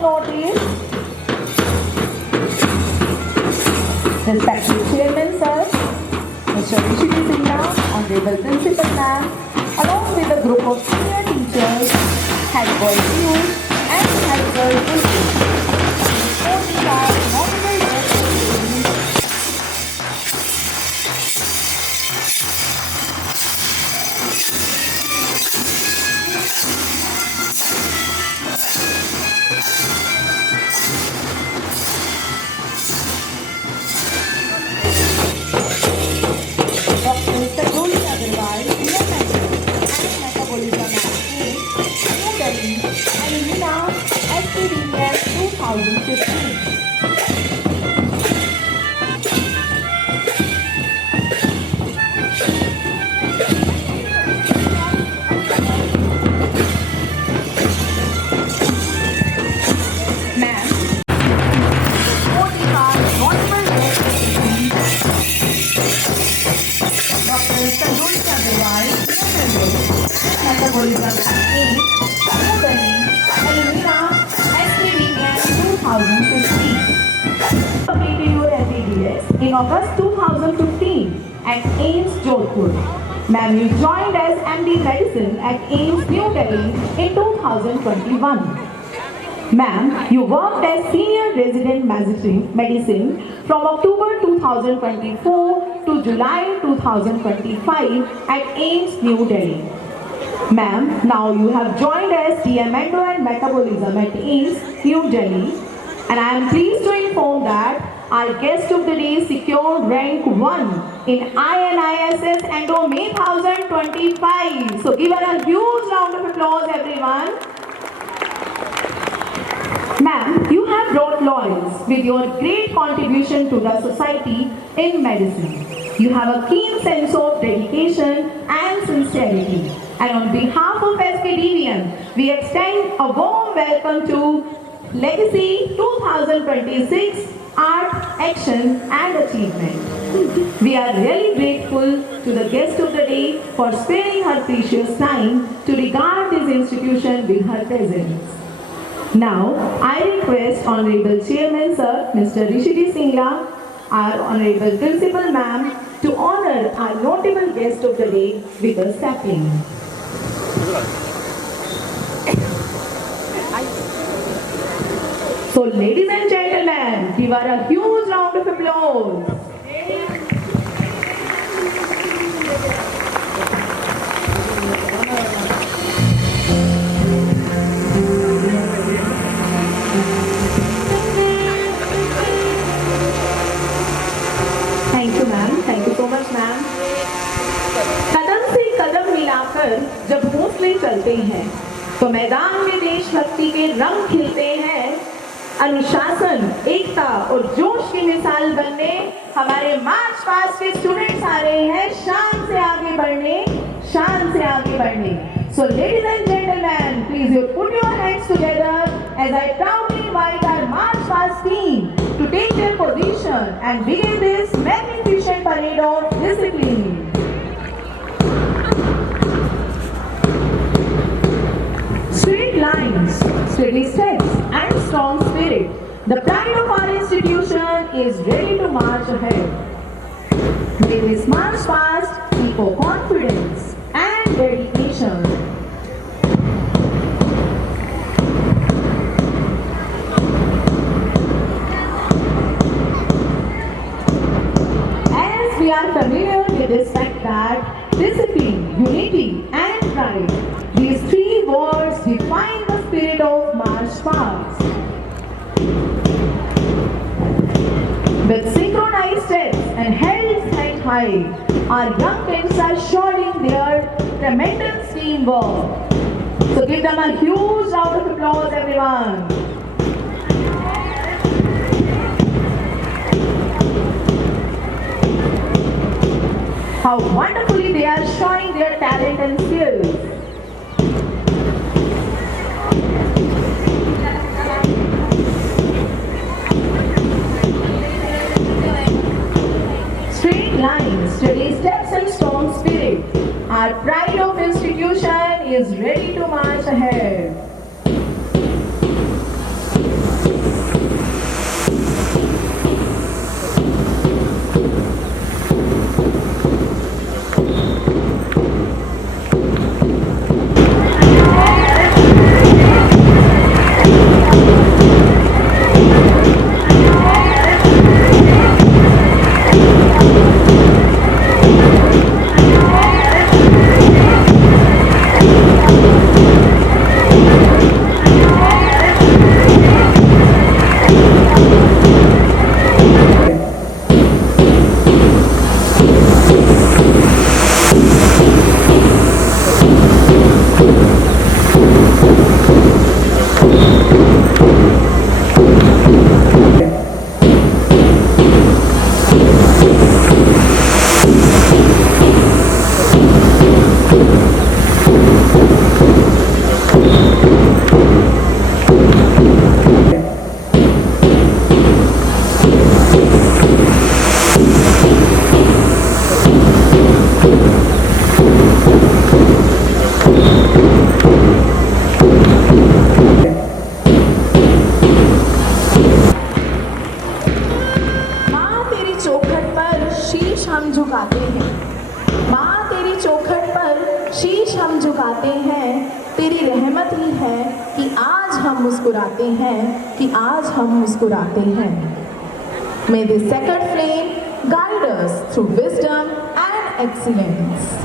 Notice, respected Chairman Sir, Mr. Rishidi Singla, Honorable Principal Ma'am, along with a group of senior teachers, head boys youth and head girls youth. All are honorable guests. Dr. Sajoli Agarwal, Senior Mentor and Metabolism Management, New Delhi, and Nina SPDM 2015. Ma'am, voting card, honorable guest of the evening, Dr. Sajoli Agarwal, Senior Mentor, Metabolism and New Delhi, and Nina SPDM 2015. Completed your MBBS in August 2015 at AIMS Jodhpur. Ma'am, you joined as MD Medicine at AIMS New Delhi in 2021. Ma'am, you worked as Senior Resident Medicine from October 2024 to July 2025 at AIMS New Delhi. Ma'am, now you have joined as DMendo and Metabolism at AIMS New Delhi, and I am pleased to inform that our guest of the day secured rank 1 in INISS Endo May 2025. So give her a huge round of applause, everyone. Ma'am, you have brought laurels with your great contribution to the society in medicine. You have a keen sense of dedication and sincerity. And on behalf of SPDVM, we extend a warm welcome to Legacy 2026 Art, Action and Achievement. We are really grateful to the guest of the day for sparing her precious time to regard this institution with her presence. Now, I request Honorable Chairman Sir, Mr. Rishidi Singla, our Honorable Principal Ma'am, to honor our notable guest of the day with a sapling. So, ladies and gentlemen, give her a huge round of applause. Thank you, ma'am. Thank you so much, ma'am. कदम से कदम मिलाकर जब हौसले चलते हैं, तो मैदान में देशभक्ति के रंग खिलते हैं। अनुशासन, एकता और जोश की मिसाल बनने हमारे मार्च पास्ट के स्टूडेंट्स आ रहे हैं शान से आगे बढ़ने, शान से आगे बढ़ने। So ladies and gentlemen, please you put your hands together as I proudly invite our march past team to take their position and begin this magnificent parade of discipline. Straight lines, steady steps and strong spirit. The pride of our institution is ready to march ahead. May this march past echo confidence and dedication. As we are familiar with this fact that discipline, unity and pride, these three words define the spirit of march past. With synchronized steps and heads held high, our young friends are showing their tremendous teamwork. So give them a huge round of applause, everyone. How wonderfully they are showing their talent and skills. Straight lines, steady steps and strong spirit. Our pride of institution is ready to march ahead. हम मुस्कुराते हैं कि आज हम मुस्कुराते हैं। May this sacred flame guide us through wisdom and excellence.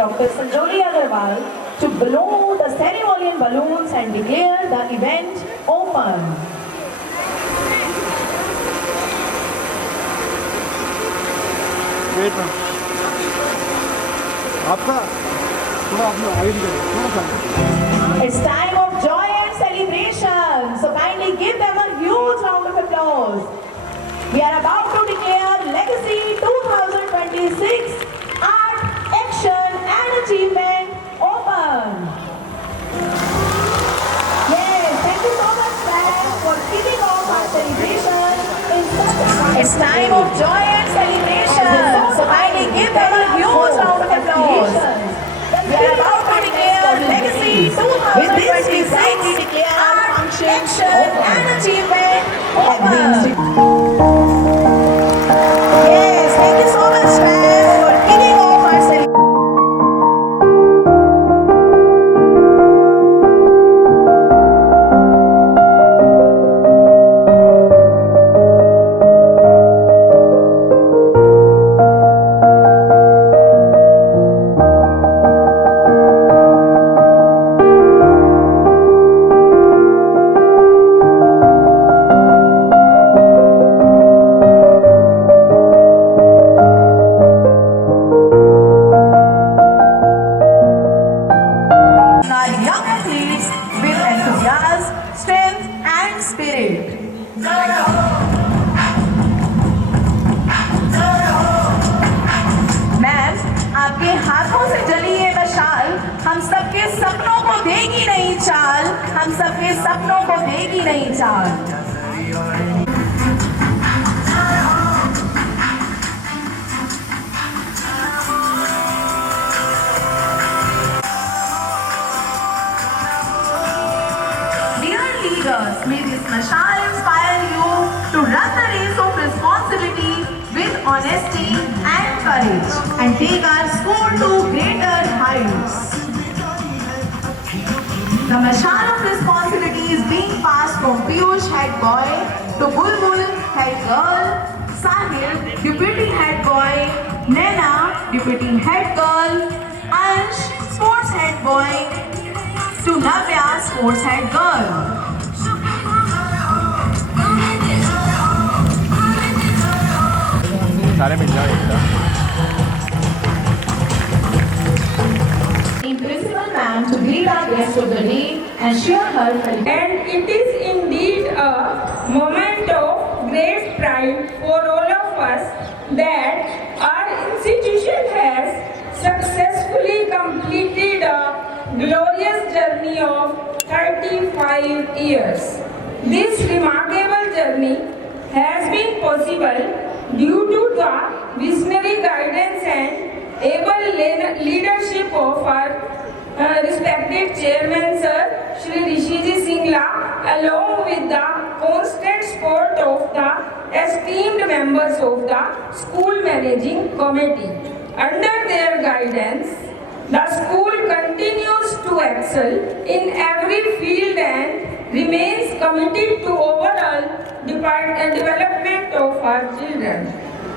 Dr. Sanjoli Agarwal to blow the ceremonial balloons and declare the event open. Wait, ma'am. आपका थोड़ा अपना आगे निकलो, थोड़ा सा। It's time of joy and celebration. So kindly give them a huge round of applause. We are about to declare Legacy 2026 Art, Action and Achievement open. Yes, thank you so much, Sam, for kicking off our celebration in such a It's time of joy and celebration. So kindly give them a huge round of applause. We are about to declare Legacy 2026 Art, Action and Achievement open. Yes, thank you so much, Sam, for kicking off our celebration. हम सबके सपनों को देगी नई चाल। May this mashal inspire you to run the race of responsibility with honesty and courage and take our school to greater heights. The mashal of responsibility is being passed from Piyush head boy to Bulbul head girl, Sahil deputy head boy, Naina deputy head girl, Ansh sports head boy to Navya sports head girl. सारे मिल जाओ एक साथ। Principal ma'am to greet our guest of the day and share her feelings. And it is indeed a moment of great pride for all of us that our institution has successfully completed a glorious journey of 35 years. This remarkable journey has been possible due to the visionary guidance and able leadership of our respected chairman sir Shri Rishiji Singla, along with the constant support of the esteemed members of the school managing committee. Under their guidance, the school continues to excel in every field and remains committed to overall development of our children.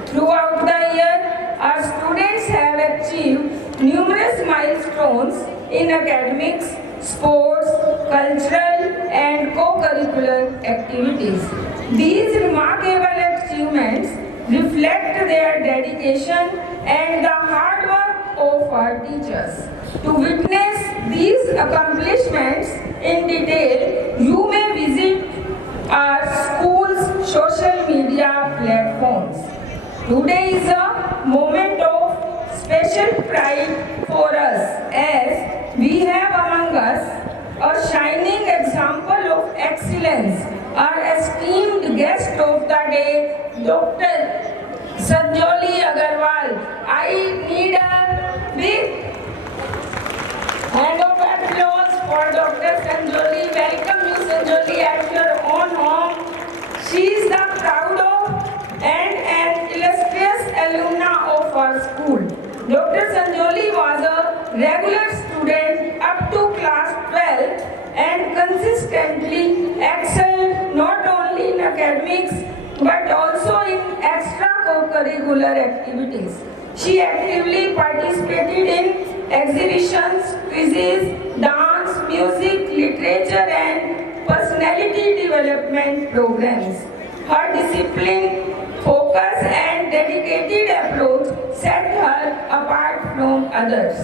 Throughout the year, our students have achieved numerous milestones in academics, sports, cultural and co-curricular activities. These remarkable achievements reflect their dedication and the hard work of our teachers. To witness these accomplishments in detail, you may visit our school's social media platforms. Today is a moment of special pride for us as we have among us a shining example of excellence. Our esteemed guest of the day, Dr. Sanjoli Agarwal. I need a big hand of applause for Dr. Sanjoli. Welcome you, Sanjoli, at your own home. She is the proud of and an illustrious alumna of our school. Dr. Sanjoli was a regular student up to class 12 and consistently excelled not only in academics but also in extra co-curricular activities. She actively participated in exhibitions, quizzes, dance, music, literature and personality development programs. Her discipline, focus and dedicated approach set her apart from others.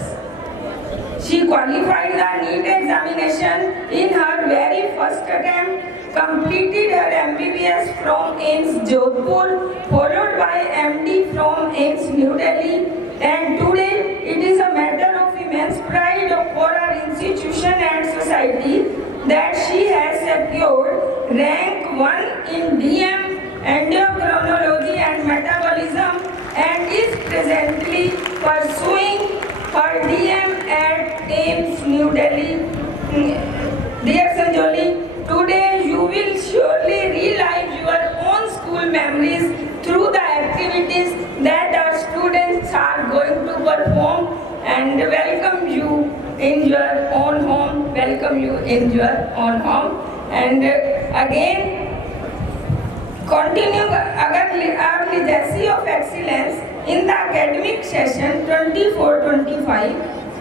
She qualified the NEET examination in her very first attempt, completed her MBBS from AIIMS Jodhpur, followed by MD from AIIMS New Delhi, and today it is a matter of immense pride for our institution and society that she has secured rank 1 in DM, endocrinology and metabolism and is presently pursuing her DM at AIIMS New Delhi. Dear Sanjoli, today you will surely relive your own school memories through the activities that our students are going to perform, and welcome you in your own home, welcome you in your own home. And again, continue our legacy of excellence in the academic session 24-25.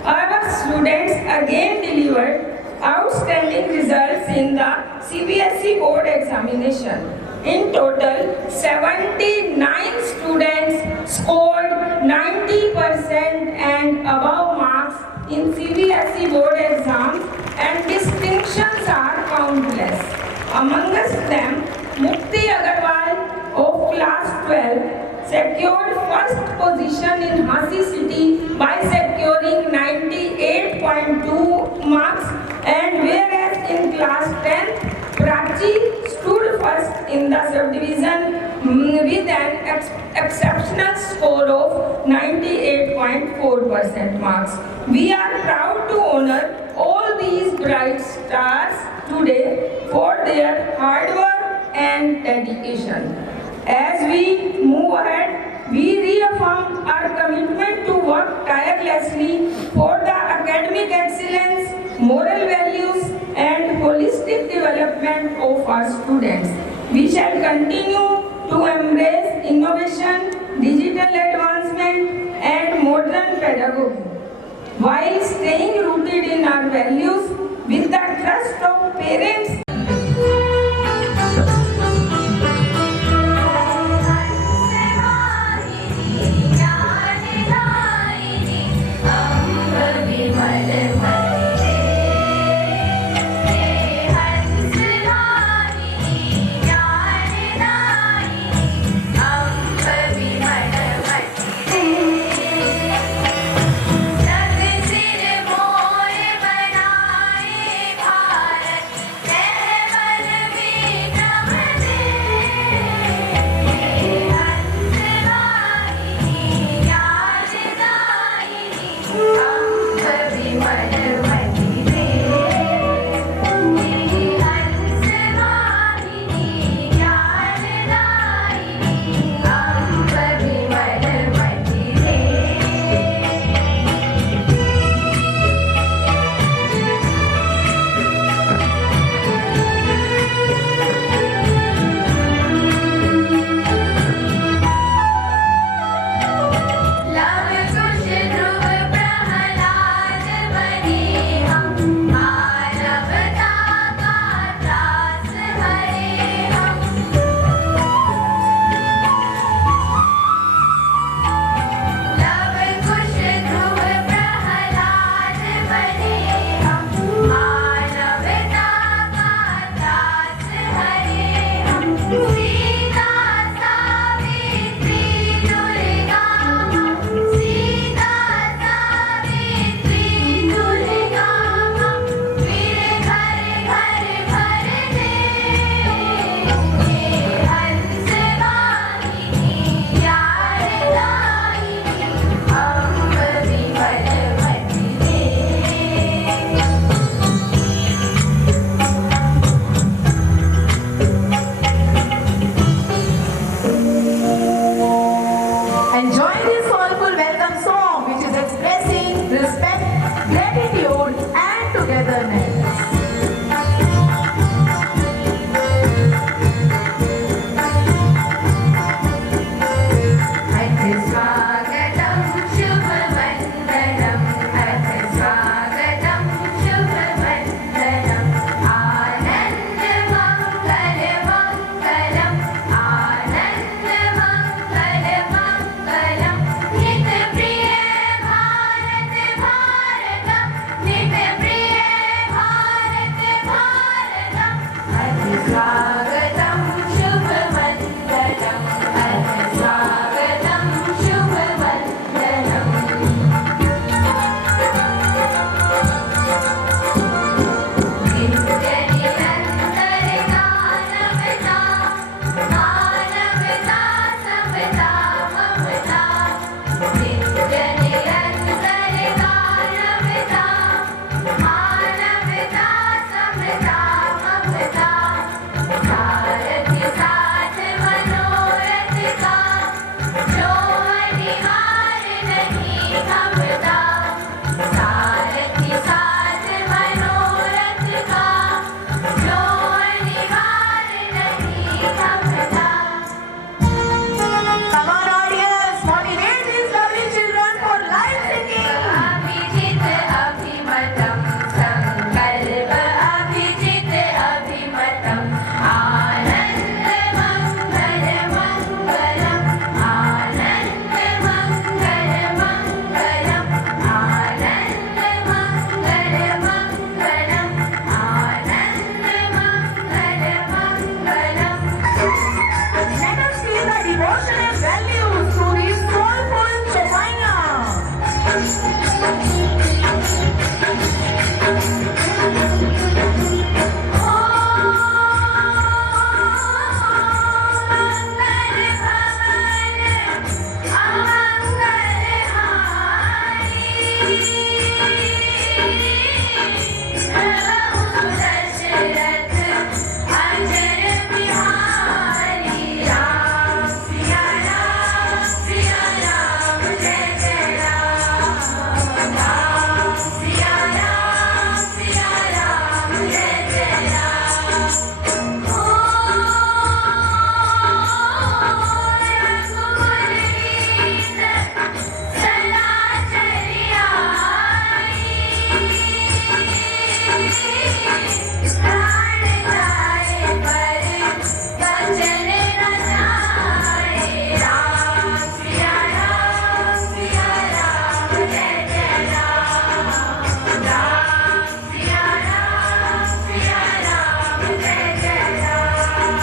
Our students again delivered outstanding results in the CBSE board examination. In total, 79 students scored 90% and above marks in CBSE board exams, and distinctions are countless. Amongst them, Mukti Agarwal of class 12 secured first position in Jhansi city by securing 98.2 marks, and whereas in class subdivision with an exceptional score of 98.4% marks. We are proud to honor all these bright stars today for their hard work and dedication. As we move ahead, we reaffirm our commitment to work tirelessly for the academic excellence, moral values, and holistic development of our students. We shall continue to embrace innovation, digital advancement, and modern pedagogy, while staying rooted in our values with the trust of parents. Enjoy this soulful welcome song which is expressing respect, gratitude and togetherness. स्वागतं शुभवन्दनं स्वागतं शुभवन्दनम् आनन्दमङ्गलमङ्गलम् आनन्दमङ्गलमङ्गलम् नित्यप्रिय भारत भारतम् नित्यप्रिय भारत भारतम् स्वागतं शुभवन्दनम् स्वागतं शुभवन्दनम् नित्यनिरन्तरगानवता मानवता समता ममता नित्यनिरन्तरगानवता मानवता समता ममता प्राण जाए पर वचन न जाए। राम सिया राम जय जय राम। राम सिया राम जय जय Ram.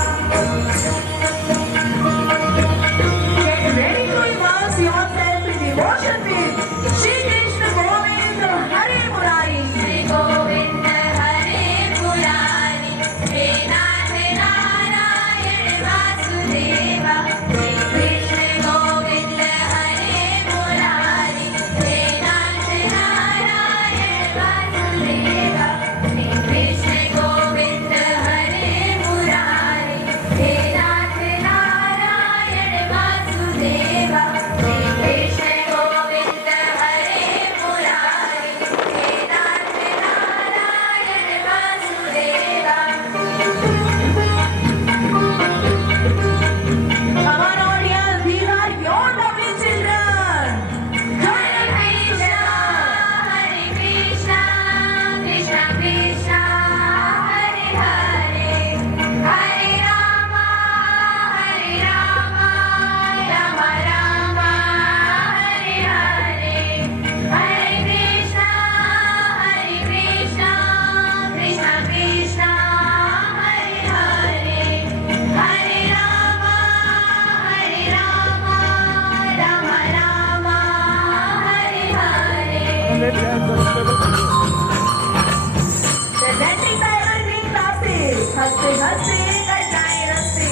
Get ready to immerse yourself in devotion with Shri Krishna Govinda Hare Murari. Shri Govind Hare Murari hey Nath Narayan Vasudeva. Shri Krishna Govind Hare Murari hey Nath Narayan Vasudeva. Shri Krishna Govind Hare Murari hey Nath Narayan Vasudeva. Shri Krishna Govind Hare Murari hey Nath Narayan Vasudeva. Come on, audience, these are your lovely children. Hare Krishna, Krishna Krishna, Hare Hare, Hare Rama, Rama Rama, Hare Hare, Hare Krishna, Krishna Krishna, Hare Hare, Hare Rama, Rama Rama, Hare Hare. Presenting the evergreen classes. हंसते हंसते cut जाए रस्ते.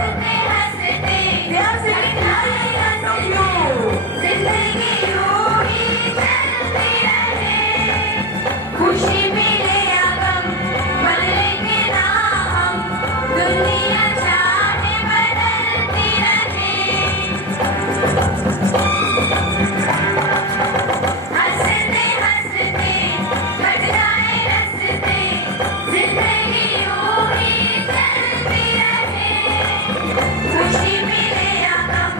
हंसते They are singing millions of you. जिंदगी यूं ही चलती रहे। खुशी मिले या गम बदलेंगे ना हम। दुनिया चाहे बदलती रहे। हंसते हंसते कट जाए रस्ते। जिंदगी यूं ही चलती रहे। खुशी मिले या गम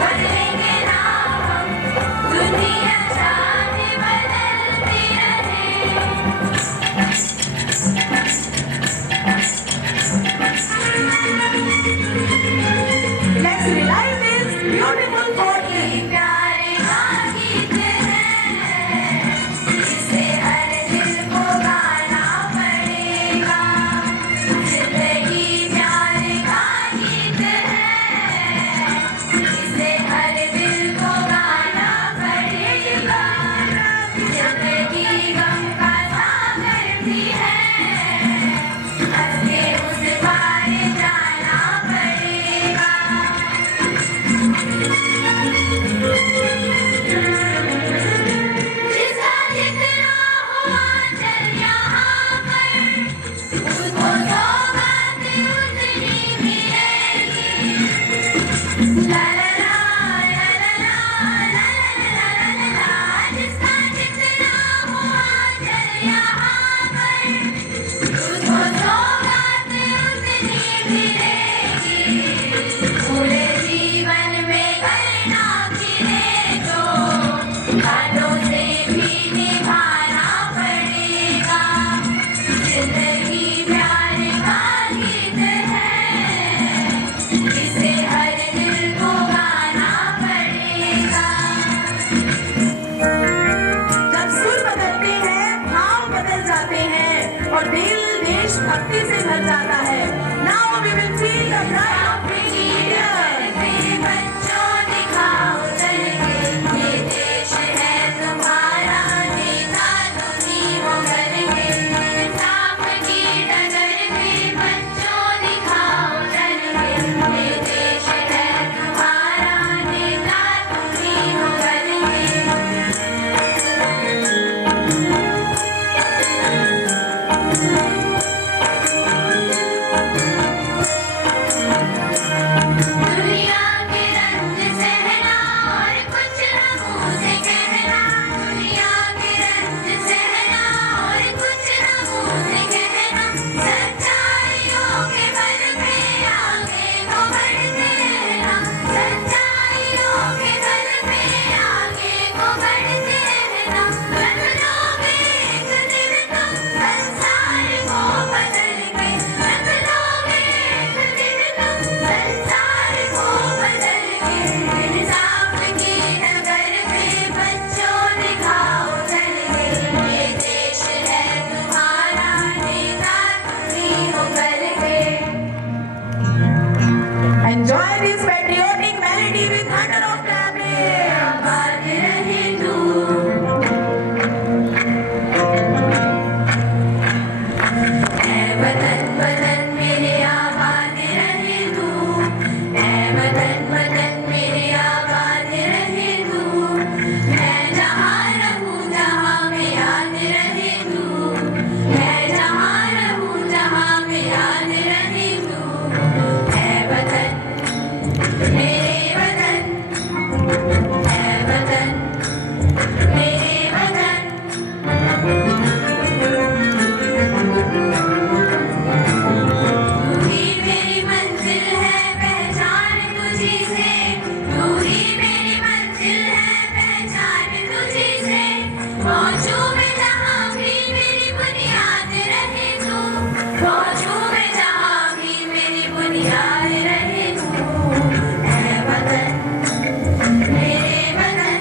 बदलेंगे ना हम। दुनिया चाहे बदलती रहे। Let's relive this beautiful poetry. प्यारे का गीत है जिसे हर दिल को गाना पड़ेगा। जिंदगी प्यार का गीत है जिसे हर दिल को गाना पड़ेगा। जिंदगी गम का सागर भी है हंस के उस पार जाना पड़ेगा। जिसका जितना हुआ चल यहाँ पर उसको सौगात उतनी मिलेगी। ला ला ला ला ला ला ला ला। जिसका जितना हुआ चल यहाँ पर उसको सौगात उतनी मिलेगी। पूरे जीवन में करना खिले तो बातों से भी निभाना पड़ेगा। जिंदगी प्यार का गीत है जिसे हर दिल को गाना पड़ेगा। जब सुर बदलते हैं, भाव बदल जाते हैं और दिल देश भक्ति से भर जाता है. Now we will feel the pride of being Indian. बच्चों दिखाओ चलके ये देश है तुम्हारा। नेता तुम्हीं हो करके इंसाफ की डगर पे बच्चों दिखाओ चलके ये देश है तुम्हारा। नेता तुम्हीं हो करके। पहुंचूं मैं जहाँ भी मेरी बुनियाद रहे तू, पहुंचूं मैं जहाँ भी मेरी बुनियाद रहे तू। ऐ वतन मेरे वतन,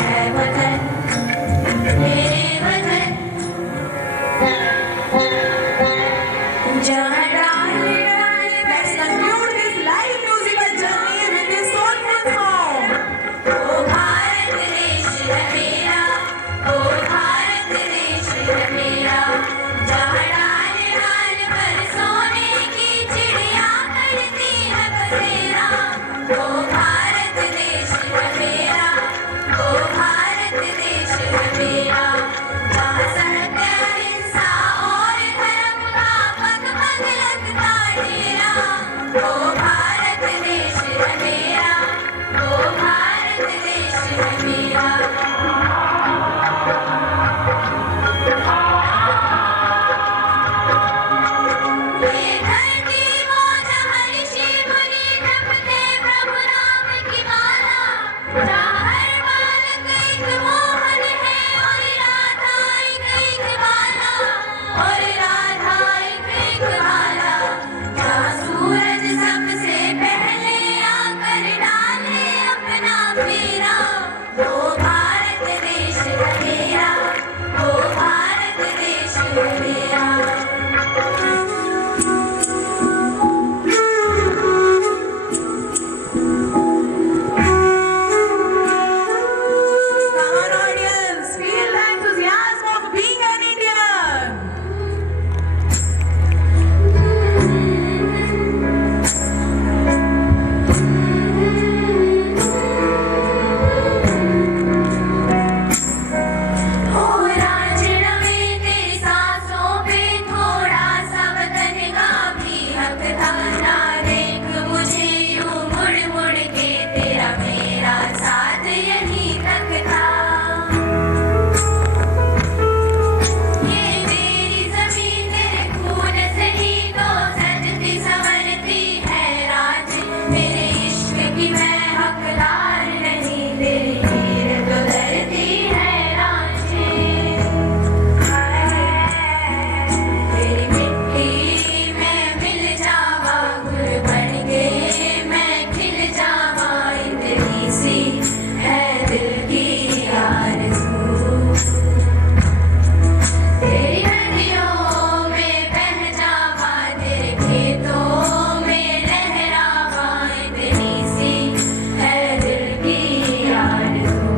ऐ वतन मेरे वतन, जहाँ Let's conclude this live musical journey with this soulful song. ओ भारत देश है मेरा, ओ भारत देश है मेरा, जहाँ डाल डाल पर सोने की चिड़िया करती है बसेरा। ओ भारत देश है मेरा, ओ भारत देश है मेरा, जहाँ सत्य अहिंसा और धर्म का पग पग लगता डेरा। ओ भारत देश है मेरा, ओ भारत देश है मेरा। ये धरती वो जहाँ ऋषि मुनि जपते प्रभु राम की माला, जहाँ हर बालक एक मोहन है और राधा एक बाला, और राधा एक बाला, जहाँ सूरज सबसे पहले आकर डाले अपना फेरा। ओ भारत देश है मेरा, ओ भारत देश है मेरा। Come on, audience, feel the enthusiasm of being an Indian. ओ रांझण में तेरी सांसों पे थोड़ा सा वतन का भी हक था, ना देख मुझे यूं मुड़ मुड़ के, तेरा मेरा साथ यहीं तक था। ये मेरी ज़मीन तेरे खून से ही तो सजती संवरती है राज, मेरे इश्क की मैं हकदार नहीं, तेरी हीर तो धरती है रांझे। तेरी मिट्टी में मिल जावा गुल बन के, मैं खिल जावा, इतनी सी है दिल की आरज़ू। तेरी नदियों में बह जावा, तेरे खेतों में लहरावा, इतनी सी है दिल की आरज़ू।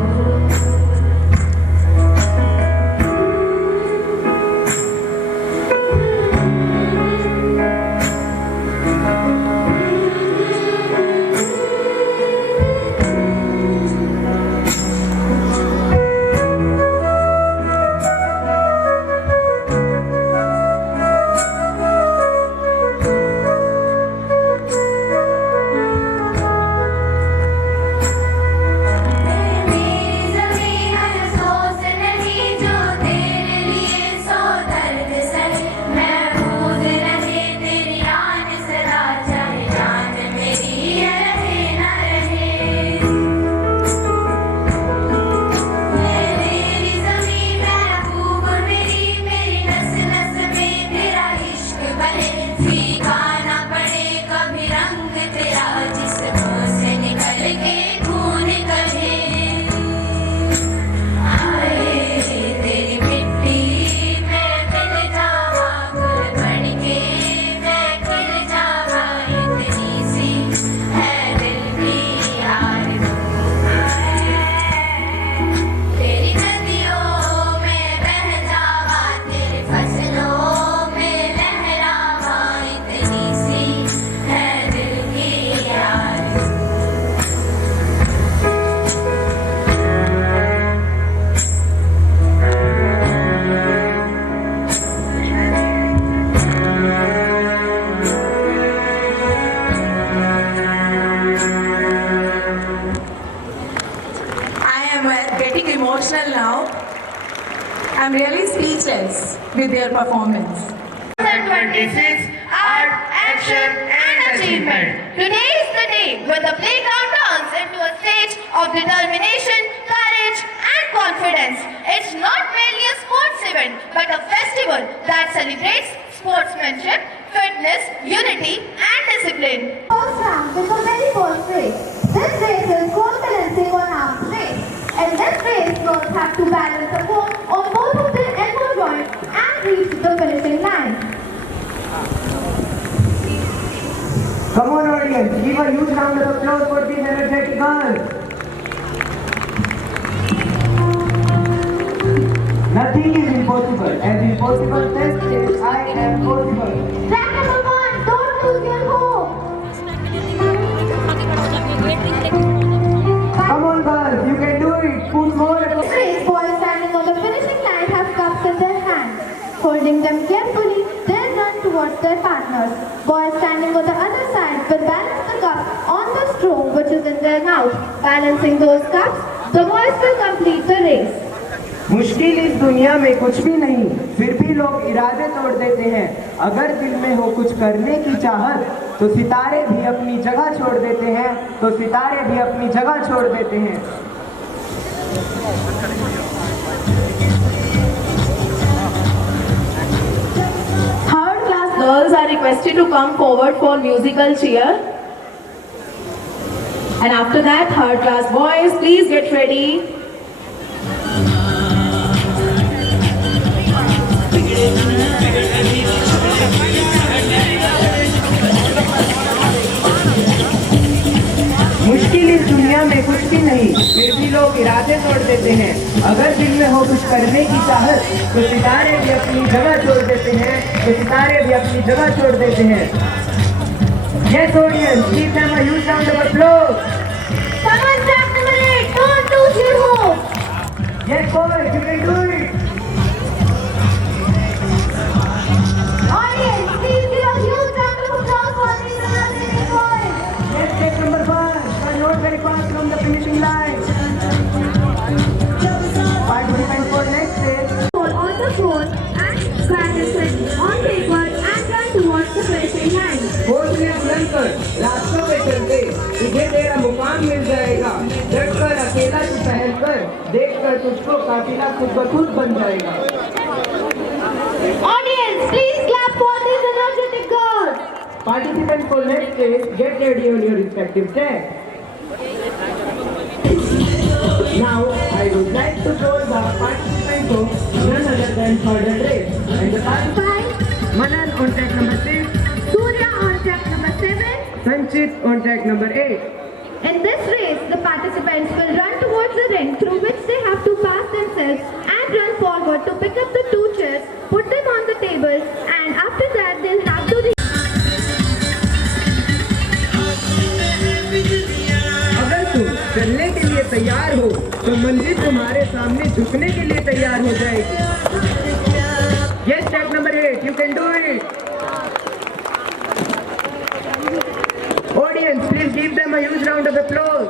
मेरी ज़मीं अफ़सोस नहीं जो तेरे लिए सौ दर्द सहे, महफूज़ रहे तेरी आन सदा, चाहे जान मेरी रहे न रहे। मेरी ज़मीं महबूब मेरी, मेरी नस नस में तेरा इश्क बहे, फीका ना पड़े कभी रंग तेरा, जिस्मों से निकल के खून कहे। हाय तेरी मिट्टी में मिल जावा गुल बन के, मैं खिल जावा, इतनी सी है दिल की आरज़ू। तेरी नदियों में बह जावा, तेरे फसलों में लहरावा, इतनी सी है दिल की आरज़ू। I am getting emotional now. I'm really speechless with their performance. 2026 Art, Action and Achievement. Today is the day when the playground turns into a stage of determination, courage and confidence. It's not merely a sports event, but a festival that celebrates sportsmanship, fitness, unity, and discipline. First round is a very first race. This race is called balancing on arms race. In this race, girls have to balance the pole on both of their elbow joints and reach the finishing line. Come on audience, give a huge round of applause for these energetic girls. Nothing is impossible. As impossible test is I am possible. Track number 1, don't lose your hope. Come on girls, you can do it. Put more This effort. race, boys standing on the finishing line have cups in their hands. Holding them carefully, they run towards their partners. Boys standing on the other side will balance the cup on the straw which is in their mouth. Balancing those cups, the boys will complete the race. मुश्किल इस दुनिया में कुछ भी नहीं, फिर भी लोग इरादे तोड़ देते हैं। अगर दिल में हो कुछ करने की चाहत, तो सितारे भी अपनी जगह छोड़ देते हैं, तो सितारे भी अपनी जगह छोड़ देते हैं। Third class girls are requested to come forward for musical chair. And after that, third class boys, please get ready. मुश्किल इस दुनिया में कुछ भी नहीं, फिर भी लोग इरादे तोड़ देते हैं। अगर दिल में हो कुछ करने की चाहत, तो सितारे भी अपनी जगह छोड़ देते हैं, तो सितारे भी अपनी जगह छोड़ देते हैं। Yes audience, give them a huge round of applause. Come on, track number 8, don't lose your hope. Yes boys, you can do it. Audience, please give a huge round of applause for these energetic boys. Yes, step number 1, turn not very fast from the finishing line. Participants for next stage. Hold on the floor and grab your foot on paper and run towards the finishing line. Coach ने बुलंद कर रास्तों पे चलते तुझे तेरा मुकाम मिल जाएगा। डट कर अकेला तू पहल कर, देख कर तुझको काफिला खुद ब खुद बन जाएगा। Audience, please clap for these energetic girls. Participants for next stage, get ready on your respective track. Now I would like to show the participants of none other than further race. And the participants, 5, Manan on track number 6, Surya on track number 7. Sanchit on track number 8. In this race, the participants will run towards the ring through which they have to pass themselves and run forward to pick up the 2 chairs, put them on the table, and after that they'll have to अगर तुम चलने के लिए तैयार हो, तो मंजिल तुम्हारे सामने झुकने के लिए तैयार हो जाएगी। Yes, step number 8, you can do it. Audience, please give them a huge round of applause.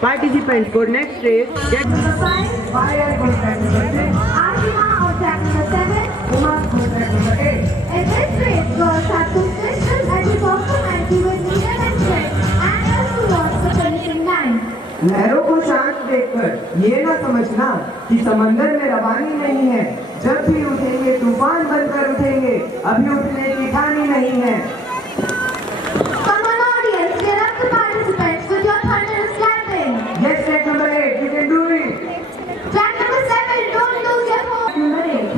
Participants for next race, get number 5, fire on track number 6, Arjuna on track number 7. Kumar on track number 8. In this race, girls have to sit and be performance with needle and thread and run towards the finishing line. लहरों को शांत देखकर ये ना समझना कि समंदर में रवानी नहीं है। जब भी उठेंगे तूफान बनकर उठेंगे, अभी उठने की ठानी नहीं है। Come on, audience, cheer up the participants with your thunderous clapping. Yes, track number 8, you can do it. Track number 7, don't lose your hope. Number 8.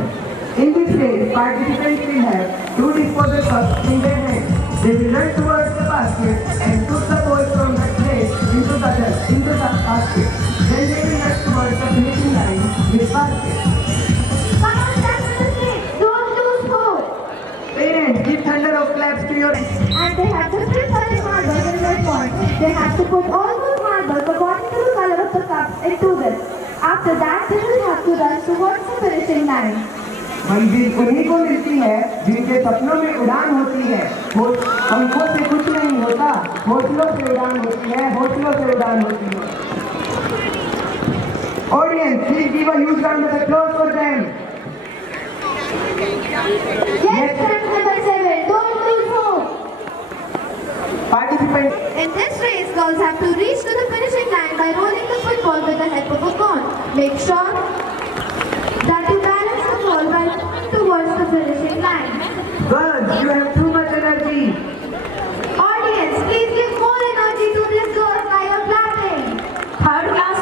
In this race, participants will have 2 disposal cups in their hands. They will run towards the basket and put the ball from the place into the basket. Then they will run towards the finishing line with basket. Come on, track number 6, don't lose hope. Parents, give thunder of claps to your... And they have different colored marbles in their pot. They have to put all those marbles according to the color of the cups into this. After that, they will have to run towards the finishing line. मंजिल उन्हीं को मिलती है जिनके सपनों में उड़ान होती है। पंखों से कुछ नहीं होता, हौसलों से उड़ान होती है, हौसलों से उड़ान होती है। Audience, please give a huge round of applause for them. Yes, track number 7, don't lose hope. Participants. In this race, girls have to reach to the finishing line by rolling the football with the help of a cone. Make sure that you balance the ball while moving towards the finishing line. Girls, you have too much energy. Audience, please give more energy to this girl by your clapping. Third class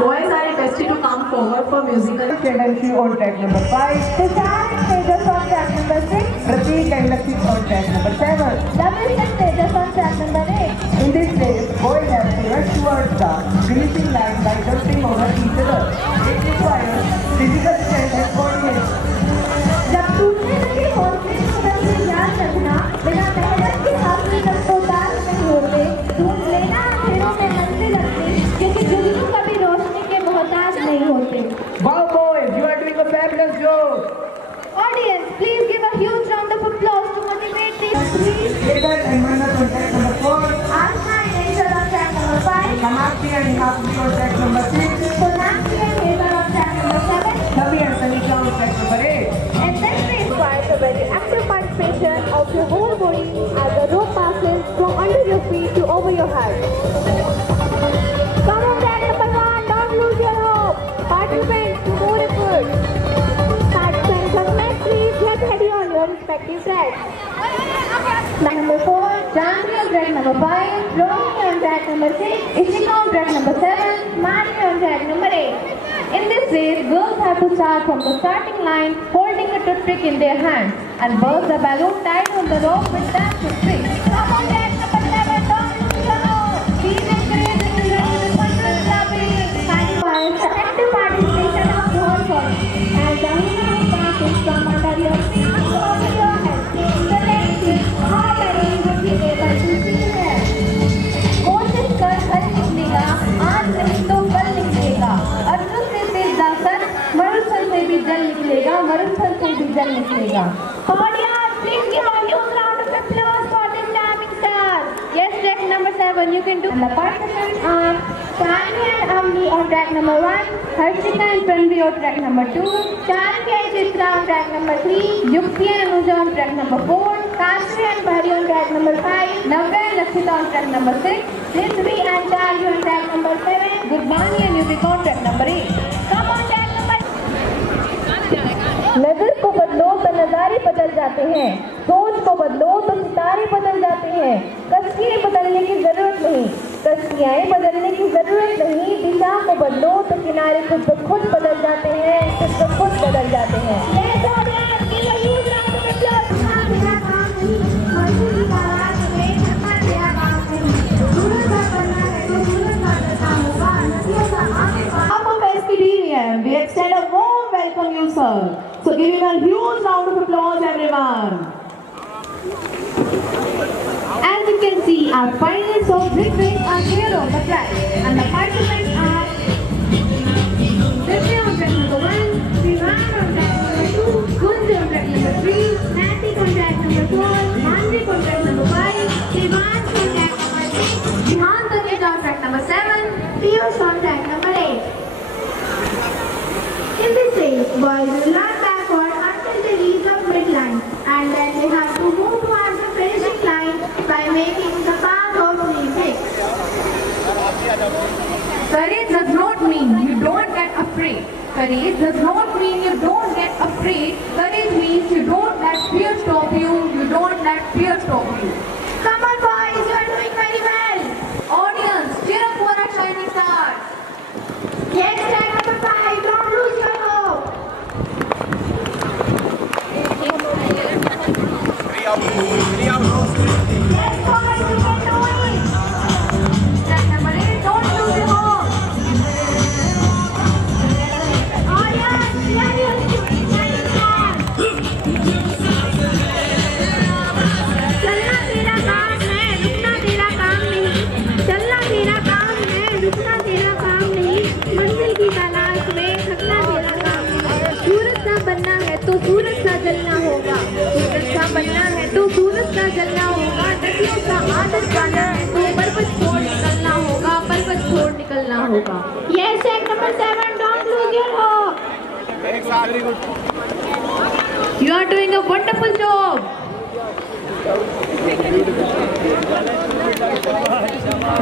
boys are requested to come forward for musical. Tendency on track number 5. Tushar and Tejas on track number 6. Prateek and Lakshit on track number 7. Davish and Tejas on track number 8. In this race, boys have to rush towards the finishing line by jumping over each other. It requires physical strength and coordination. जब टूटने लगे हौसले को सबसे याद रखना, बिना मेहनत के हाथ में जब तो उतार नहीं होते, ढूंढ लेना अंधेरों में मंजिल अपनी, क्योंकि जुगनू कभी रोशनी के मोहताज नहीं होते. Wow boys, you are doing a fabulous job. Audience, please give a huge round of applause to motivate these three. Ketan and Manat on track number 4. Asma and Angel on track number 5. Samakshi and Hafsi on track number 6. Sonakshi and Hazel on track number 7. Sabi and Sanisha on track number 8. And then we require a very active participation of your whole body as the rope passes from under your feet to over your head. Come on, track number 1, don't lose your hope. Participants, to more effort. Participants of next, please get ready on your respective tracks. Number 4, Janvi on track number 5, Rohini on track number 6, Ishika on track number 7, Mani on track number 8. In this race, girls have to start from the starting line holding a toothpick in their hands and burst the balloon tied on the rope with that toothpick. Come on, track number 7, don't lose your hope. Please encourage and ready with wondrous clapping. Requires active participation of the whole body as the hula passes from under your feet to over your head. So let's see how many will be able to see there. कोशिश कर हल निकलेगा, आज नहीं तो कल निकलेगा. अर्जुन से तेज दासन, मरुस्थल से भी जल निकलेगा, मरुस्थल से भी जल निकलेगा. Audience, please give a huge round of applause for this timing star. Yes, track number 7, you can do. And the participants are Shani and Amni on track number 1, Harshika and Pranvi on track number 2, Chanvi and Chitra on track number 3, Yukti and Anuja on track number 4, Kashvi and Bhari on track number 5, Navya and Lakshita on track number 6, Rizvi and Charlie on track number 7, Gurbani and Yuvika on track number 8. Come on, track number. नजर को बदलो तो नजारे बदल जाते हैं, सोच को बदलो तो सितारे बदल जाते हैं. कश्तियाँ बदलने की जरूरत नहीं, कश्तियाँ बदलने की जरूरत नहीं. दिशा को बदलो तो किनारे खुद ब खुद बदल जाते हैं, खुद ब खुद बदल जाते हैं. We extend a warm welcome you, sir. So give him a huge round of applause, everyone. As you can see, our finalists of victory are here on the track, and the participants are Divya on track number 1, Sivan on track number 2, Gunja on track number 3, Nancy on track number 4, Manvi on track number 5, Sivan on track number 6, Jihan Taneja on track number 7, Piyush on track number 8. In this race, boys will run backward until they reach the midline, and then they have to move towards the finishing line by making the path of leaping. Courage does not mean you don't get afraid. Courage does not mean you don't get afraid. Courage means you don't let fear stop you. You don't let fear stop you. Come on, boys, you are doing very well. Audience, cheer up for our shining star. Yes, track number 5, don't lose your hope. Yes, boys, you can do it. Track number 8, don't lose your hope. Audience, here you shining star. चलना तेरा काम है, रुकना तेरा काम नहीं. चलना तेरा काम है, रुकना तेरा काम नहीं. मंजिल की तलाश में थकना तेरा काम नहीं. सूरज का बनना है तो सूरज का जलना होगा. सूरज का बनना है तो सूरज का जलना होगा. नदियों का आदत पाना है तो पर्वत छोड़ निकलना होगा. पर्वत छोड़ निकलना होगा. Yes, track number 7, don't lose your hope. You are doing a wonderful job.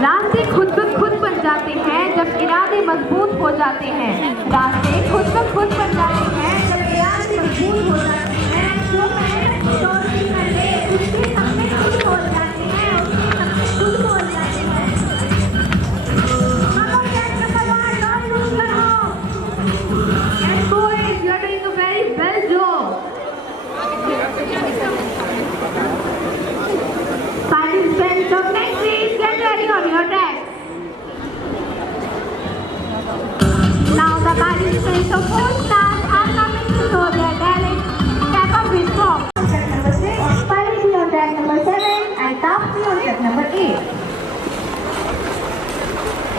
रास्ते खुद ब खुद बन जाते हैं जब इरादे मजबूत हो जाते हैं। रास्ते खुद ब खुद बन जाते हैं जब इरादे मजबूत हो जाते हैं। जो मेहनत तोड़ती कर ले उसके सपने खुद तोड़ जाते हैं, उसके सपने खुद तोड़ जाते हैं। Come on, get the command, don't lose your hope. Yes, boys, you are doing a very well job. Participants of next week, get ready on your tracks. Now the participants of 4th class are coming to show their talent. Step up with Fox. Track number 6, Spirity on track number 7 and Tapsi on track number 8.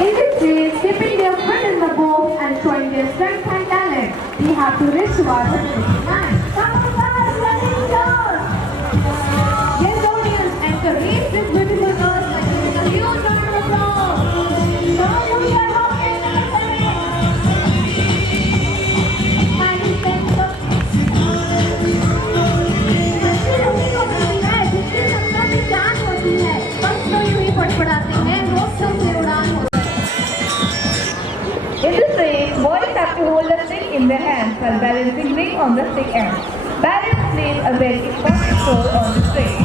In this race, keeping their foot in the bow and showing their strength and talent, we have to reach towards the finishing line. Come on, guys, let it go! Yes, audience, and to reach this beautiful girls, I give a huge round of applause. Now we are hoping for the participants of जिससे सपना में जान होती है, बस तो यूं ही फड़फड़ाते हैं, रोक से उड़ान होती है। In this race, boys have to hold a stick in their hands while balancing ring on the stick end. Balance plays a very important role on this race.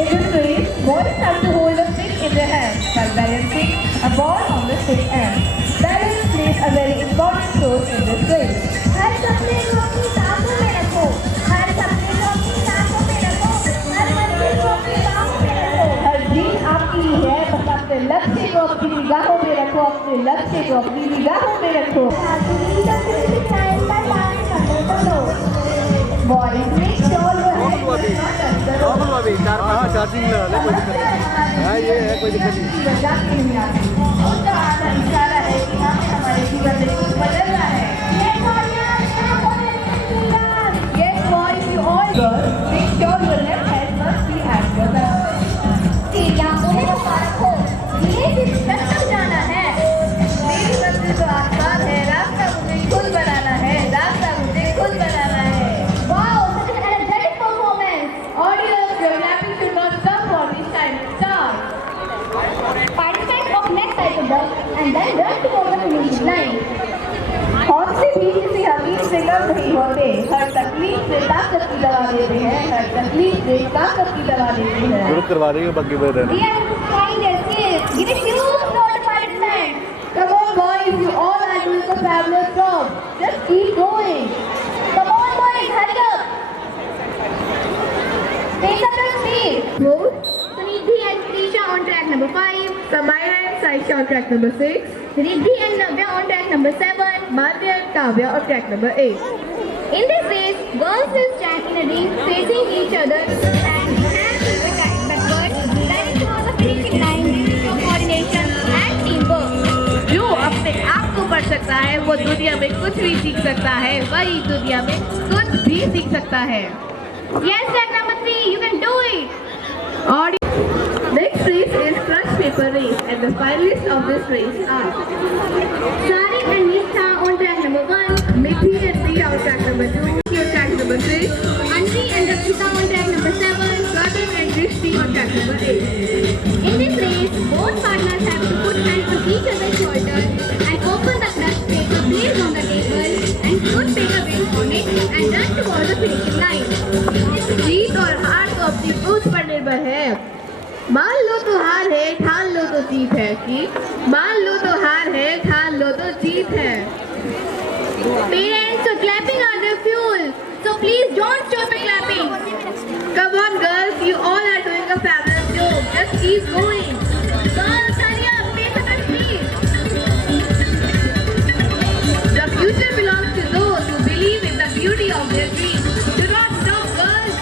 In this race, boys have to hold a stick in their hands while balancing a ball on the stick end. Balance plays a very important role in this race. हर सपने को अपनी सांसों में रखो, हर सपने को अपनी सांसों में रखो, हर मंजिल को अपनी बाहों में रखो। हर जीत आपकी ही है, बस अपने लक्ष्य को अपनी निगाहों में रखो, अपने लक्ष्य को अपनी निगाहों में रखो। Boys, make sure your head does not touch the road. ये है कोई दिक्कत नहीं। उसका आधा इशारा है कि हमें हमारे जीवन में कुछ बदलना है। Yes, boys, you all girls, make sure your left hand must be at your back. ये सिर्फ तक जाना है। मेरी मंजिल तो आसमान है, रास्ता मुझे खुद बनाना है, रास्ता मुझे खुद बनाना है। Wow, such an energetic performance. Audience, your clapping should not stop for this time to start. Participants of next cycle and then run towards the finishing line. हौसले भी किसी हकीम से कम नहीं होते, हर तकलीफ से ताकत की दवा देते हैं, हर तकलीफ से ताकत की दवा देते हैं। ग्रुप करवा देंगे बाकी पे रहना। We are trying their skills. Give a huge round of participants. Come on, boys, you all are doing a fabulous job. Just keep going. Come on, boys, hurry up. Take up your speed. Sunidhi and Krisha on track number 5. Samaya and Saisha on track number 6. Riddhi and Navya on track number 7. Madhya and Kavya on track number 8. In this race, girls will stand in a ring facing each other and hands will be tied backwards, running towards the finishing line through coordination and teamwork. जो अपने आप को पढ़ सकता है, वो दुनिया में कुछ भी सीख सकता है, वही दुनिया में कुछ भी सीख सकता है। Yes, track number 3, you can do it. Next race is crush paper race, and the finalists of this race are Sarik and Nisha on track number 1. Mithi and Priya on track number 2, Vicky on track number 6, Anji and Rakshita on track number 7. Gagan and Drishti on track number 8. In this race, both partners have to put hands on each other's shoulders and open the crush paper placed on the table and put paper weights on it and run towards the finishing line. जीत और हार तो अपनी पूछ पर निर्भर है। मान लो तो हार है, ठान लो तो जीत है। कि मान लो तो हार है, ठान लो तो जीत है। Parents, so clapping are the fuel. So please don't stop the clapping. Come on, girls, you all are doing a fabulous job. Just keep going. Girls, hurry up, pace up and speed. The future belongs to those who believe in the beauty of their dreams. Do not stop, girls.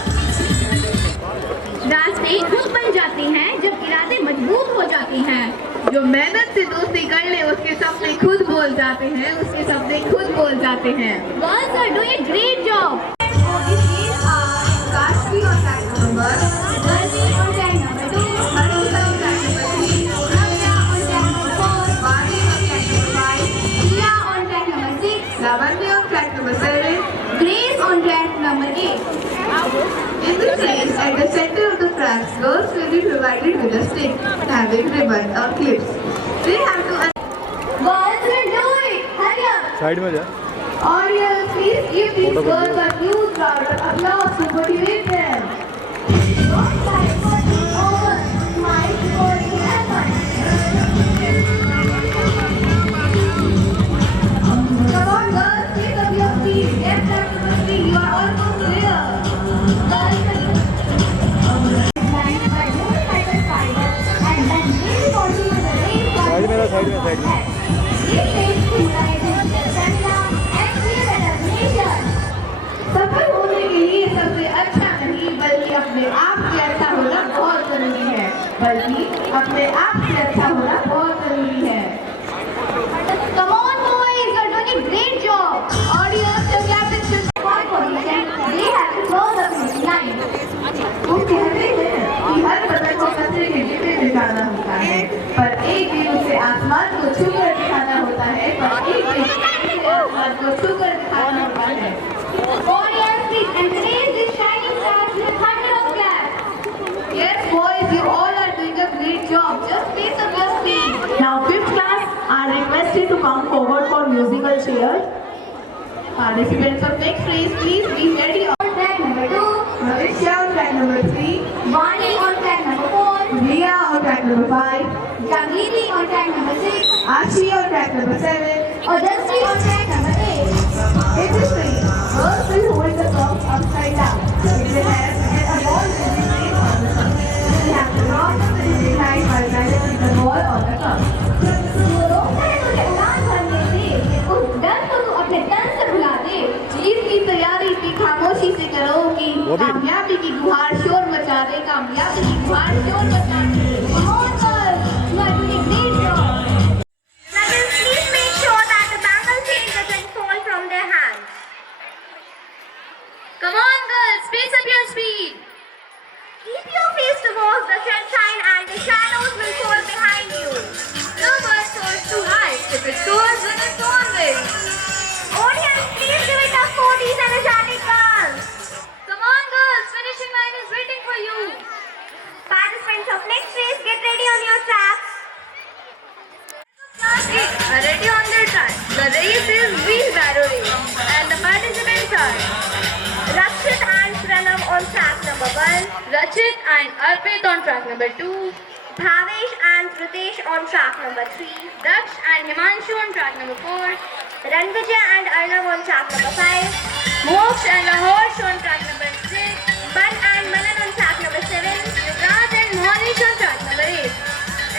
रास्ते खुद बन जाते हैं जब इरादे मजबूत हो जाते हैं। जो मेहनत से दोस्ती कर ले, उसके सपने खुद बोल जाते हैं, उसके सपने खुद बोल जाते हैं। Girls are doing a great job. Kashvi on track number 1, Garvi on track number 2. Harita on track number 3, Navya on track number 4. Vani on track number 5, Priya on track number 6. Lavanya on track number 7, Grace on In this race, at the center of the tracks, girls will be provided with a stick having ribbon or clips. They have to. Girls will do it. Hurry up. Side में जा Audience, please give these girls a huge round of applause to motivate them. One side for the over, smile for the effort. Come on, girls, pick up your feet. Get back to the feet. You are almost there. Girls, by motorcycle fighter and then really wanting to the race. Side में This race symbolizes stamina and clear determination. सफल होने के लिए सबसे अच्छा नहीं बल्कि अपने आप से अच्छा होना बहुत जरूरी है Come on, boys, you're doing a great job. Audience, your captain should point position. They have to cross the finish line. वो कहते हैं कि हर बतख को कचरे के डिब्बे में जाना होता है पर एक दिन उसे आसमान को छूकर दिखाना होता है Audience, please encourage these shining stars with a thunder of claps. Yes, boys, you all are doing a great job. Just pace up your speed. Now, fifth class are requested to come forward for musical chairs. Participants of next race, please be ready. On track number 2, Bhavishya on track number 3, Vani on track number 4, Riya on track number 5, Jangliti on track number 6, Ashi on track number 7. Odasri on track number 8. In this race, girls will hold the cup upside down. If they have and a ball will be placed on the cup. They have to cross the finishing line while balancing the ball on the cup. वो रोकता है तुझे उड़ान भरने से, उस डर को तू अपने तन से भुला दे। जीत की तैयारी इतनी खामोशी से करो कि कामयाबी की गुहार शोर मचा दे, कामयाबी की गुहार शोर मचा दे। Come on, girls, you are doing a great job. Judges, please make sure that the bangle chain doesn't fall from their hands. Come on, girls, pace up your speed. Keep your face towards the sunshine and the shadows will fall behind you. No bird soars too high. If it soars, then its own way. Audience, please give it up for these energetic girls. Come on, girls, finishing line is waiting for you. Participants of next race, get ready on your tracks. Class 8 are ready on their track. The race is wheelbarrow race and the participants are Rakshit and Pranav on track number 1, Rachit and Arpit on track number 2, Bhavesh and Pritesh on track number 3, Daksh and Himanshu on track number 4, Ranvijay and Arnav on track number 5, Moksh and Lahorsh on track number 6, Ban and Manan on track number 7, Yuvraj and Mohnish on track number 8.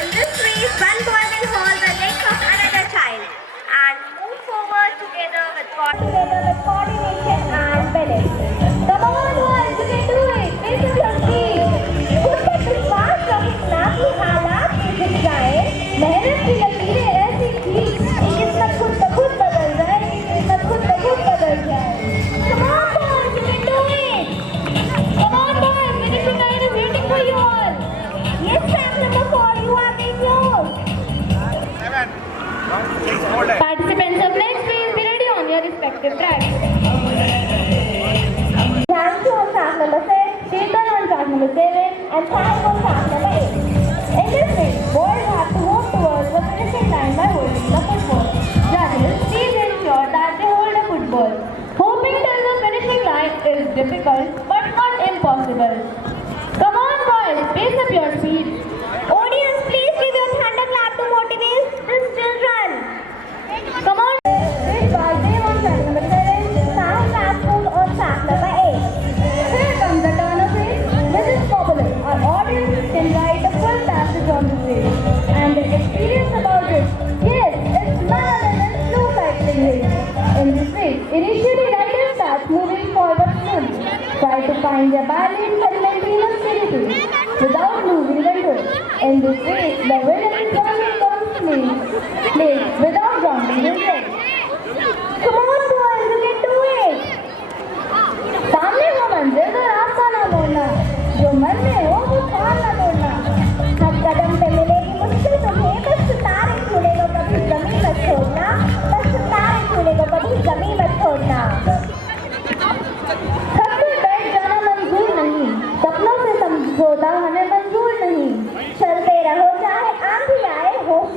In this race, one boy will hold the legs of another child and move forward together with coordination and balance. Come on, boys, you can do it. Pace up your speed. Look at this fast rocking snap की हालात में जाए. मेहनत की लकीरें ऐसी थी कि किस्मत खुद ब खुद बदल जाए. Come on, boys, you can do it. Come on, boys, finishing line is waiting for you all. Yes, track number 4, you are being close. Participants of next race, be ready on your respective tracks. Jansu on track number 6, Chetan on track number 7, and Sai on track number 8. In this race, boys have to move towards the finishing line by holding the football. Judges, please ensure that they hold a football. Hoping till the finishing line is difficult but not impossible. Come on, boys, pace up your speed. Audience, please give your thunderclap to motivate these children. Come on. This Baldev on track number 7, Sahil Rajput on track number 8. Here comes the turn of race. This is popular. Our audience can write a full passage on this race. And the experience about it, yes, it's none other than slow cycling race. In this race, initially riders start moving forward slowly. Try to find their balance and maintain a stability. Without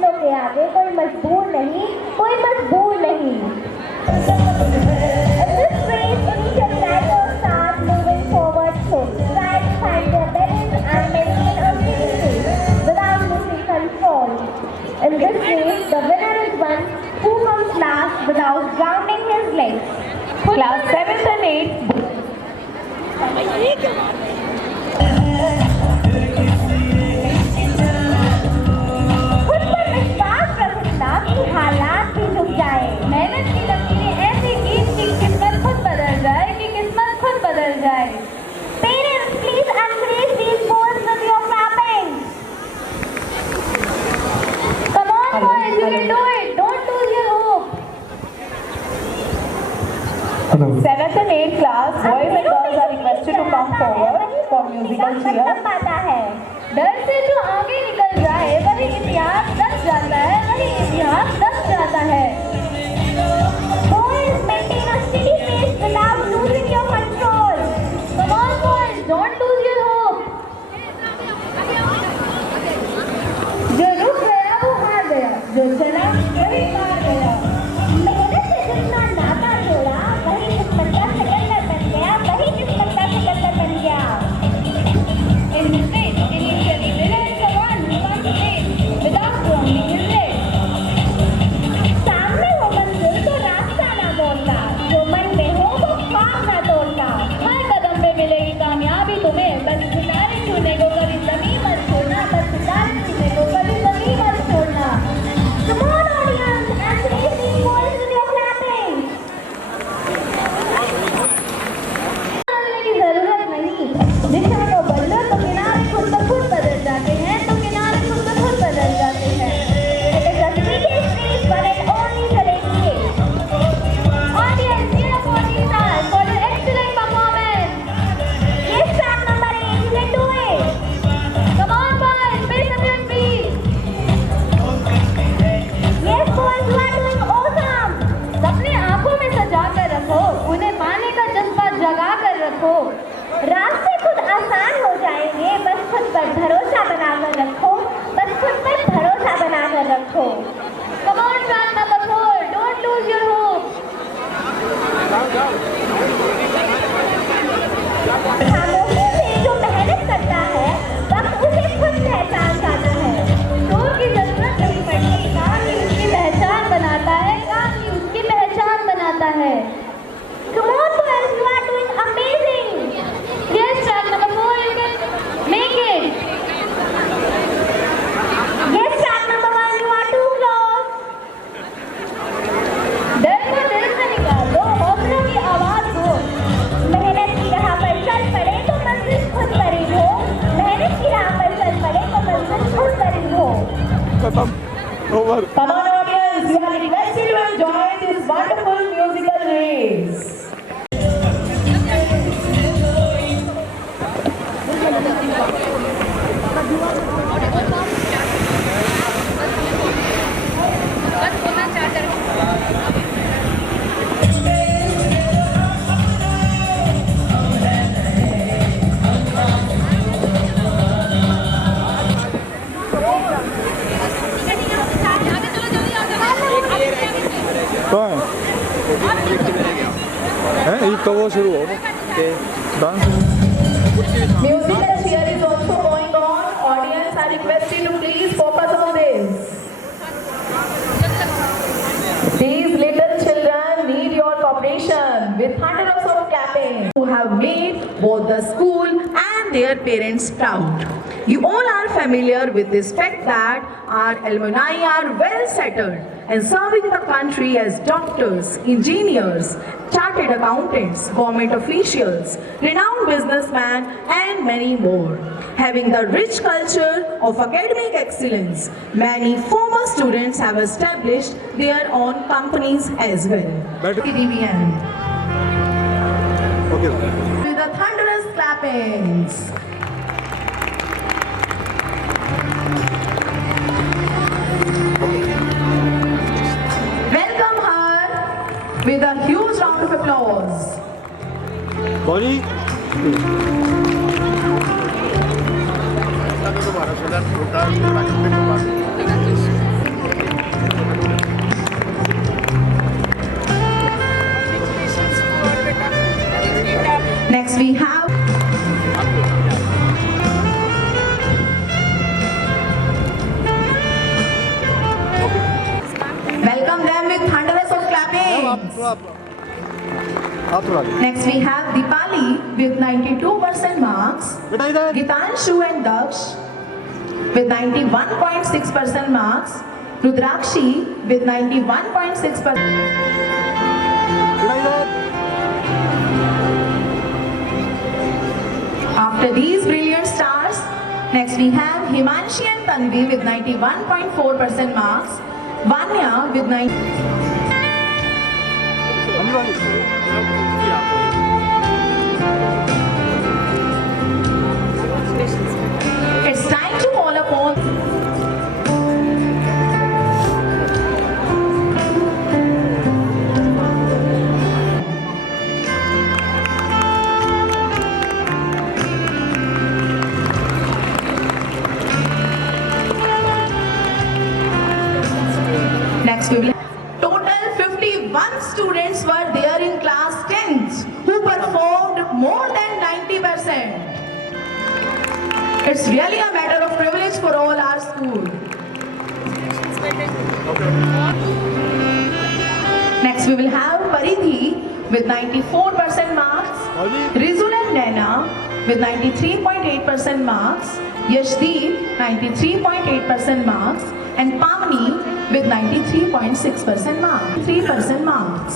बच्चों के आगे कोई मजबूर नहीं, कोई मजबूर नहीं। In this race, initial riders start moving forward slowly, try to find their balance and maintain a steady pace without losing control. In this race, the winner is one who comes last without grounding his legs. Class 7th and 8th. खुद पर विश्वास रखना कि हालात भी झुक जाए। मेहनत की लकीरें ऐसी खींच कि किस्मत खुद बदल जाए, कि किस्मत खुद बदल जाए। Parents, please encourage these boys with your clapping. Come on, boys, you can do it. Don't lose your hope. 7th and 8th class, boys and girls are requested to come forward for musical cheer. पाता है। डर से जो आगे निकल जाए, वही इतिहास रच जाता है, वही इतिहास रच जाता है। Boys, maintain a steady pace without losing your control. Come on, boys, don't lose your hope. जो रुक गया वो हार गया, जो चला वही हार गया। मेहनत से जितना नाता जोड़ा, वही किस्मत का सिकंदर बन गया, वही किस्मत का सिकंदर बन गया। In this race, initially winner is the one who comes late without grounding his legs. सामने हो मंजिल तो रास्ता ना मोड़ना, जो मन में हो वो ख्वाब ना तोड़ना। हर कदम पे मिलेगी कामयाबी तुम्हें, बस सितारे छूने को कभी जमीन मत छोड़ना, बस सितारे छूने को कभी जमीन मत छोड़ना। Come on, audience, encourage these boys with your clapping. बोलने की जरूरत नहीं, दिशा को बदलो तो किनारे खुद ब खुद बदल जाते हैं, तो किनारे खुद ब खुद बदल जाते हैं। It is a sweetest race, but it only celebrates. Audience, cheer for Nisa for the excellent performance. Yes, track number 8, you can do it. Come on, boys, pace up your feet. Yes, boys, you are doing awesome. सपने आंखों में सजा कर रखो, उन्हें पाने का जज्बा जगा कर रखो। रास्ते खुद आसान हो जाएंगे, बस खुद पर भरोसा बनाकर रखो, बस खुद पर भरोसा बनाकर रखो। Come on, track number 4, don't lose your hope. खामोशी से जो मेहनत करता है, वक्त उसे खुद पहचान जाता है। शोर की जरूरत नहीं पड़ती, काम ही उसकी पहचान बनाता है, काम ही उसकी पहचान बनाता है। Come on, boys, you are doing amazing. Yes, track number 4, you can make it. Yes, track number 1, you are too close. डर को दिल से निकाल दो, हौसलों की आवाज दो। मेहनत की राह पर चल पड़े तो मंजिल खुद करीब हो, मेहनत की राह पर चल पड़े तो मंजिल खुद करीब हो। Come on, audience, you are requested to enjoy this wonderful musical race. कब वो शुरू हो dance Musical cheer is also going on. Audience are requested to please focus on this. These little children need your cooperation with hundreds of clapping who have made both the school and their parents proud. You all are familiar with this fact that our alumni are well settled and serving the country as doctors, engineers, chartered accountants, government officials, renowned businessmen, and many more. Having the rich culture of academic excellence, many former students have established their own companies as well. DBN. Okay With the thunderous clappings. Welcome her with a huge round of applause. Body Welcome them with thunderous of आप clapping. आप थोड़ा आगे। Next we have Dipali with 92% marks. बेटा इधर Gitanshu and Daksh with 91.6% marks. Rudrakshi with 91.6%. बेटा इधर After these brilliant stars, next we have Himanshi and Tanvi with 91.4% marks. Vanya with 90. Anju आगे। It's time to call upon next we will total 51 students were there in class 10th who performed more than 90%. It's really a matter of privilege for all our school. Next we will have Paridhi with 94% marks, Rizul and Naina with 93.8% marks, Yashdeep 93.8% marks, and Pamni with 93.6% marks. 3% marks.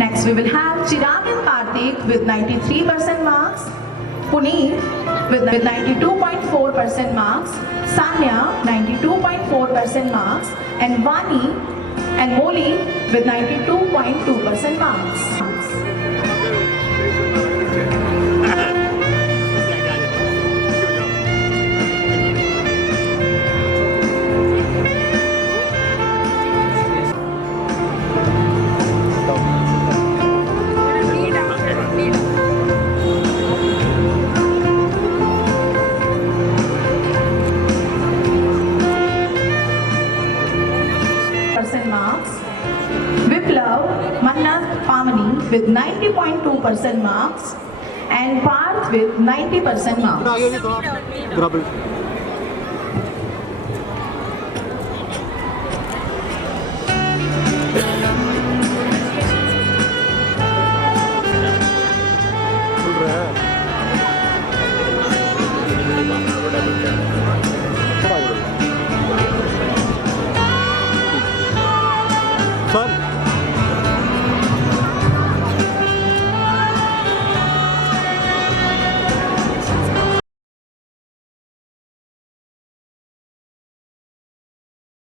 Next we will have Chirag and Karthik with 93% marks, Puneet with 92.4% marks, Sanya 92.4% marks, and Vani and Moli with 92.2% marks. Marks. Viplav, Mannat, Pamani with 90.2% marks, and Parth with 90% marks. बेटा आगे थोड़ा थोड़ा build खुल रहा है थोड़ा आगे बढ़ो। सर